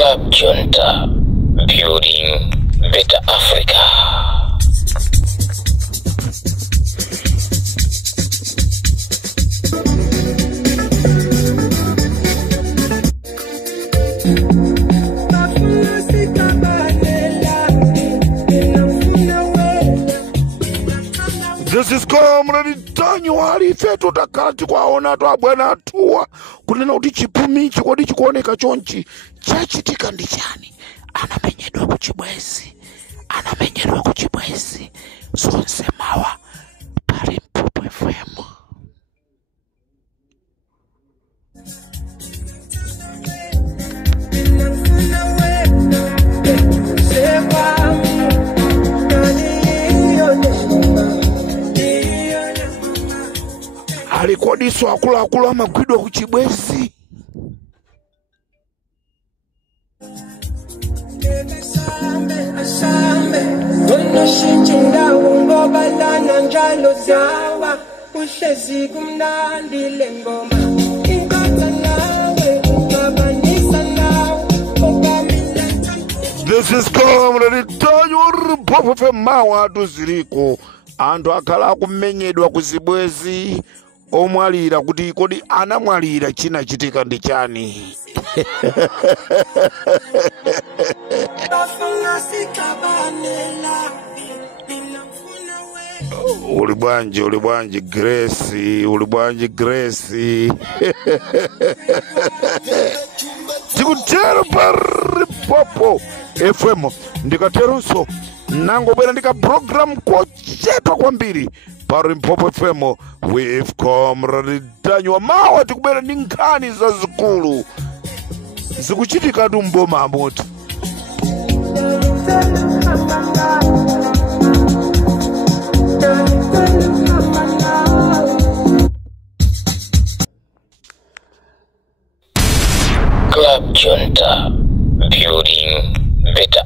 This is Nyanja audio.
Club Junta, building better Africa. This is Comrade Mtanyiwa fetu takati kwa ona tu abwana tuwa kunena kuti chipumi chikodi chikuoneka chonchi chachitika ndichani anamenyedwa kuchibwezi zonse Mawa pali Limpopo FM. Alikodiswa akulu amagwidwa kuchibwezi. This is Comrade Mtanyiwa Limpopo Mawa tuziriko antu akala kumenyedwa kuzibwezi omwalira kuti kodi anamwalira china chitika ndichani. Ulibwanji Grace tikutero pari Limpopo FM ndikateronso nango bwera ndika program kochepa kwambiri pari Limpopo FM with Comrade Mtanyiwa Mawa tikubwera ndi nkhani zazikulu zikuchitika tu mboma amoti. Club Junta, building better